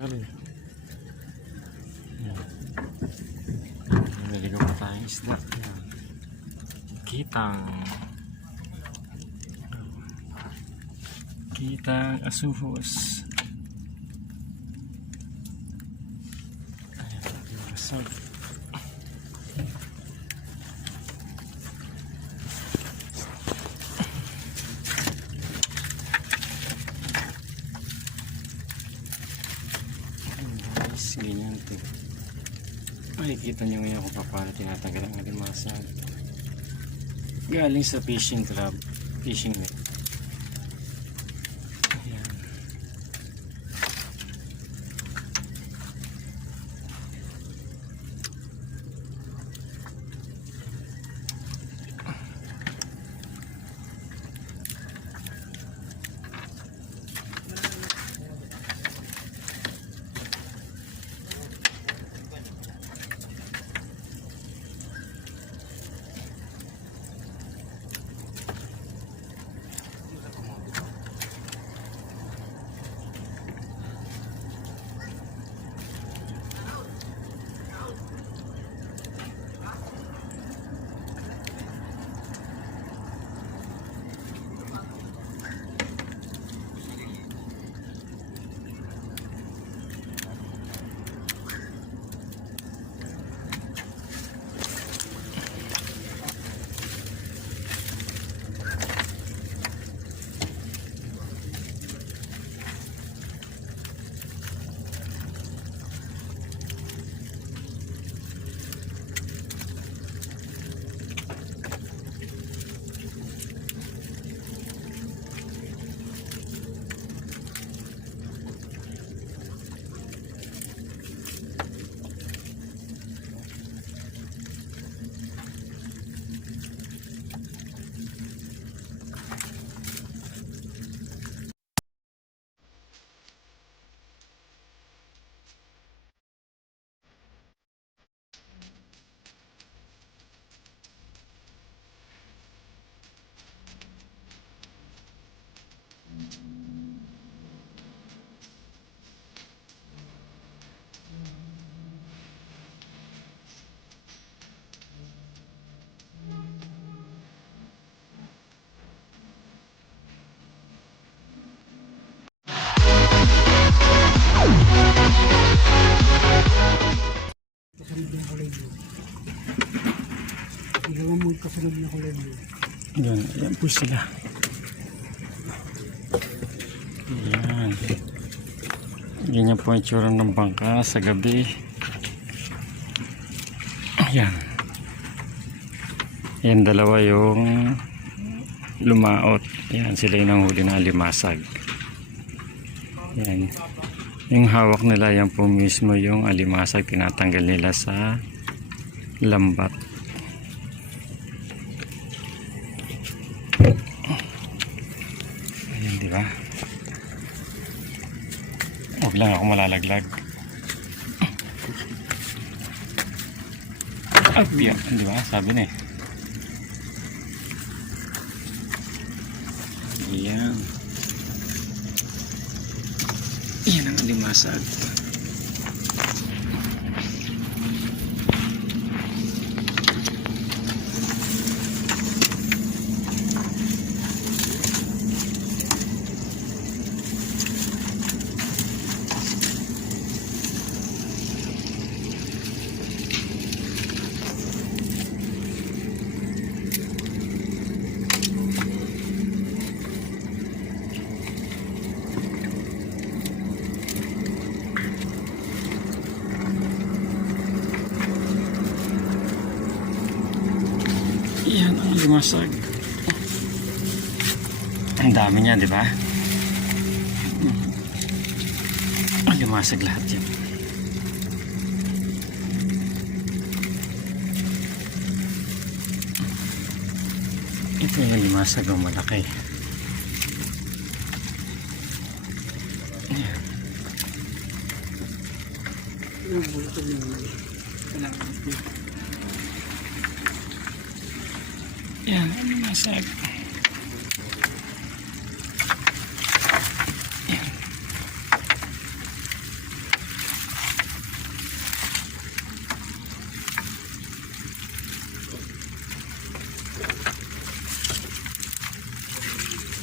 Yan. Naligaw pa tayong isda. Yan. Kitang asuhos. Ayan, masag. Ganyan ito. Makikita nyo ngayon kung paano tinatanggal ang alimasag galing sa fishing trap, fishing net. Ayan. Kasunod na kulay blue. Yan po sila. Yan. Ganyan po ang itsura ng bangka sa gabi. Ayan. Yan dalawa yung lumaot. Yan sila yung nanghuli na alimasag. Yan. Yung hawak nila yan po mismo yung alimasag. Tinatanggal nila sa lambat. Ayan, di ba? Huwag lang ako malalaglag. Ayan, di ba? Sabi na eh. Ayan. Ayan ang alimasag. Yan ang limasag. Ang dami niya, di ba? Ang limasag lahat yan. Ito yung limasag ang malaki. Yan. Yan, ang limasag. Yan.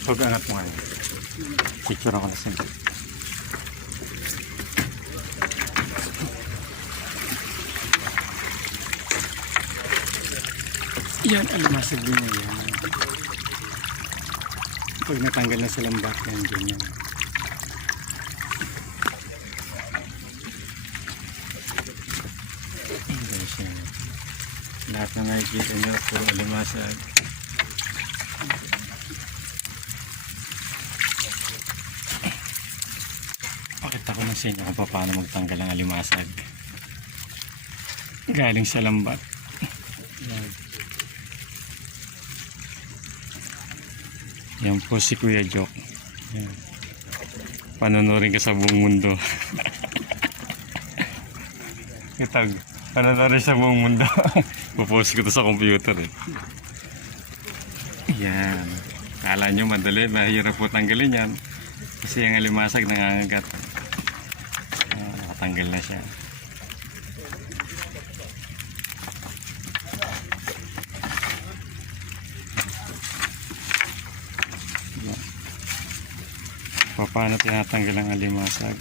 Pag-angat mo ngayon. Picture ako na sila. Yan, alimasag din na yan. Pag natanggal na sa lambat yan, ganyan. Ayan siya. Lahat na nakikita nyo, puro alimasag. Pakita ko na sa inyo kung paano magtanggal ang alimasag. Galing sa lambat. Yan po si Kuya Jok. Yan. Panonorin ka sa buong mundo. Kitag, panonorin sa buong mundo. Pupost ko to sa computer eh. Yan. Kala nyo madali, mahirap po tanggalin yan. Kasi yung alimasag nangangagat. Nakatanggal na siya. Paano tinatanggal ang alimasag?